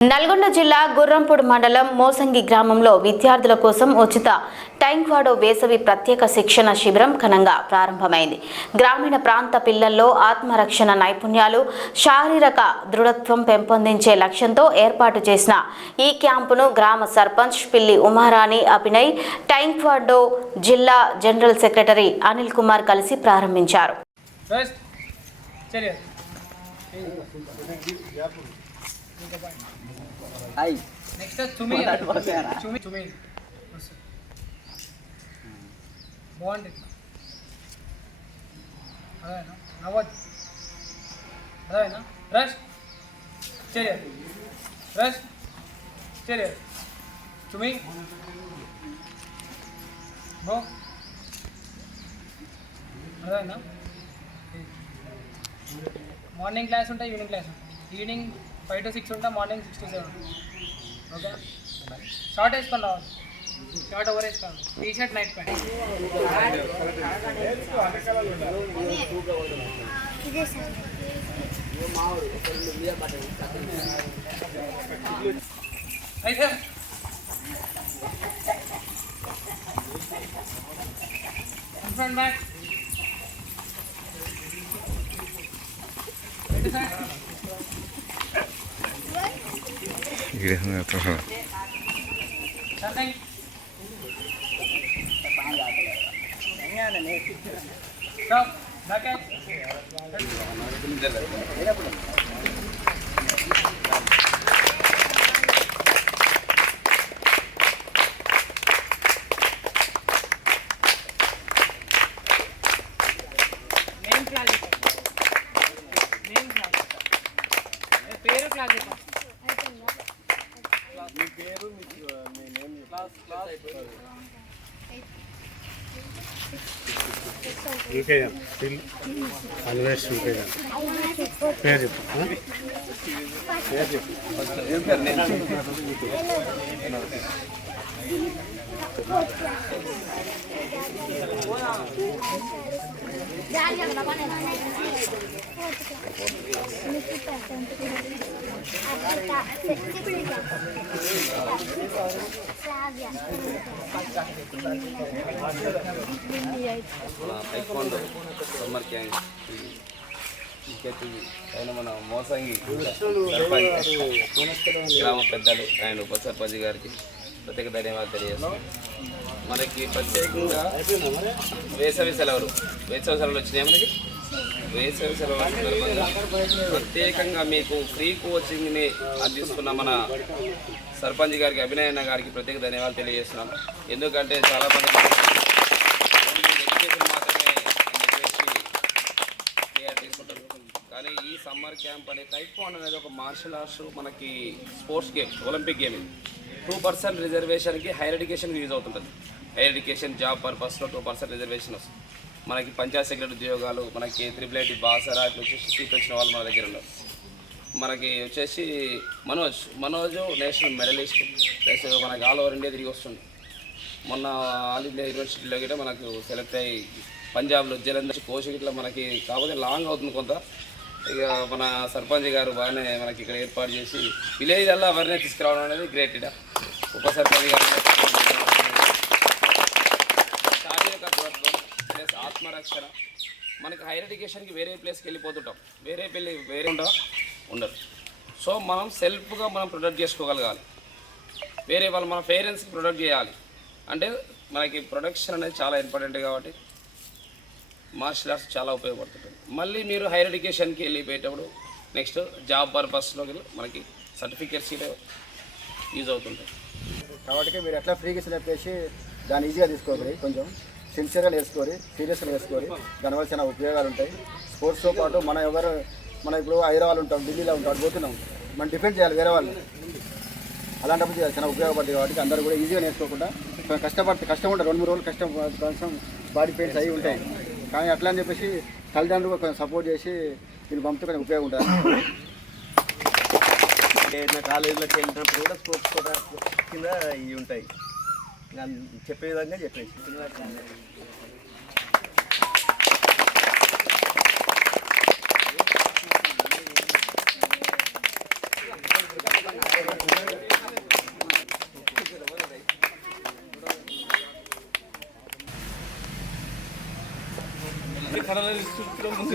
నల్గొండ జిల్లా గుర్రంపూడి మండలం మోసంగి గ్రామంలో విద్యార్థుల కోసం ఉచిత టైంక్వాడో వేసవి ప్రత్యేక శిక్షణ శిబిరం ఘనంగా ప్రారంభమైంది. గ్రామీణ ప్రాంత పిల్లల్లో ఆత్మరక్షణ నైపుణ్యాలు, శారీరక దృఢత్వం పెంపొందించే లక్ష్యంతో ఏర్పాటు చేసిన ఈ క్యాంపును గ్రామ సర్పంచ్ పిల్లి ఉమారాణి అభినయ్, టైంక్వాడో జిల్లా జనరల్ సెక్రటరీ అనిల్ కుమార్ కలిసి ప్రారంభించారు. నెక్స్ట్ చుమి బాగుంది అదేనా నవ్వదు అదేనా రష్ చర్య చుమి బో అదేనా మార్నింగ్ క్లాస్ ఉంటాయి, ఈవినింగ్ క్లాస్ ఉంటాయి. ఈవినింగ్ 5 to 6 ఉంటా, మార్నింగ్ 6 to 7. ఓకే, షార్ట్ వేసుకొని రావాలి, షార్ట్ ఓవర్ వేసుకోవాలి, టీ షర్ట్ నైట్ ప్యాంట్. అయితే ఫ్రంట్ బ్యాక్ పేరు క్లాస్ సమ్మర్ క్యాంప్ ఆయన మన మోసంగి గ్రామ పెద్దలు ఆయన ఉప సర్పంచ్ గారికి ప్రత్యేక ధన్యవాదాలు తెలియజేస్తాం. మనకి ప్రత్యేకంగా వేసవి సెలవులు వచ్చినాయి. మనకి వేసవి సెలవుల సందర్భంగా ప్రత్యేకంగా మీకు ఫ్రీ కోచింగ్ని అందిస్తున్న మన సర్పంచ్ గారికి, అభినయ్ అన్న గారికి ప్రత్యేక ధన్యవాదాలు తెలియజేస్తున్నాం. ఎందుకంటే చాలామంది ఎడ్యుకేషన్ మాత్రమే కేర్ తీసుకుంటారు, కానీ ఈ సమ్మర్ క్యాంప్ అనే టైక్వాండో అనేది ఒక మార్షల్ ఆర్ట్స్, మనకి స్పోర్ట్స్ గేమ్, ఒలింపిక్ గేమ్. 2% రిజర్వేషన్కి హైయర్ ఎడ్యుకేషన్కి యూజ్ అవుతుంటుంది. హైయర్ ఎడ్యుకేషన్ జాబ్ పర్పస్లో 2% రిజర్వేషన్ వస్తుంది. మనకి పంచాయత్ సెక్రటరీ ఉద్యోగాలు, మనకి 380 బాసరా ఇట్లా వచ్చేసి సీట్ వచ్చిన వాళ్ళు మన దగ్గర ఉన్నారు. మనకి వచ్చేసి మనోజ్ నేషనల్ మెడలిస్ట్ ప్లస్ మనకి ఆల్ ఓవర్ ఇండియా తిరిగి వస్తుంది. మొన్న ఆల్ ఇండియా యూనివర్సిటీలో గిట్ట మనకు సెలెక్ట్ అయ్యి పంజాబ్లో జలంధర్ కోచ్ ఇట్లా మనకి కాకపోతే లాంగ్ అవుతుంది కొంత. ఇక మన సర్పంచ్ గారు బాగానే మనకి ఇక్కడ ఏర్పాటు చేసి విలేజ్లలో అవేర్నెస్ తీసుకురావడం అనేది గ్రేట్. ఇడ ఉప సర్పంచ్ గారు శారీరక దృఢత్వం ప్లస్ ఆత్మరక్షణ. మనకి హైయర్ ఎడ్యుకేషన్కి వేరే ప్లేస్కి వెళ్ళిపోతుంటాం, వేరే ఉండరు. సో మనం సెల్ఫ్గా మనం ప్రొడక్ట్ చేసుకోగలగాలి, వేరే వాళ్ళు మన పేరెంట్స్కి ప్రొడక్ట్ చేయాలి. అంటే మనకి ప్రొడక్షన్ అనేది చాలా ఇంపార్టెంట్ కాబట్టి మార్షల్ ఆర్ట్స్ చాలా ఉపయోగపడుతుంటుంది. మళ్ళీ మీరు హైయర్ ఎడ్యుకేషన్కి వెళ్ళిపోయేటప్పుడు నెక్స్ట్ జాబ్ పర్పస్లో మనకి సర్టిఫికేట్స్ యూజ్ అవుతుంటాయి. కాబట్టి మీరు ఎట్లా ఫ్రీగా సెలెక్ట్ చేసి దాన్ని ఈజీగా తీసుకోవాలి, కొంచెం సిన్సియర్గా నేర్చుకోవాలి, సీరియస్గా నేర్చుకోవాలి. దానివల్ల చాలా ఉపయోగాలు ఉంటాయి. స్పోర్ట్స్తో పాటు మనం ఇప్పుడు హైదరాబాద్ ఉంటాం, ఢిల్లీలో ఉంటాం, అటు పోతున్నాం, మనం డిఫెండ్ చేయాలి వేరే వాళ్ళు. అలాంటప్పుడు చాలా ఉపయోగపడుతుంది. కాబట్టి అందరూ కూడా ఈజీగా నేర్చుకోకుండా కష్టం ఉంటుంది. 2-3 రోజులు కష్టం బాడీ పెయిన్స్ అవి ఉంటాయి. కానీ అట్లా అని చెప్పేసి తల్లిదండ్రులు కొంచెం సపోర్ట్ చేసి దీన్ని పంపితే కొంచెం ఉపయోగం ఉంటుంది. కాలేజీలోకి వెళ్ళినప్పుడు కూడా స్పోర్ట్స్ కోటా కింద ఇవి ఉంటాయి. చెప్పే విధంగా చెప్పేసి కడలు ఇస్తుంటాం ముందు.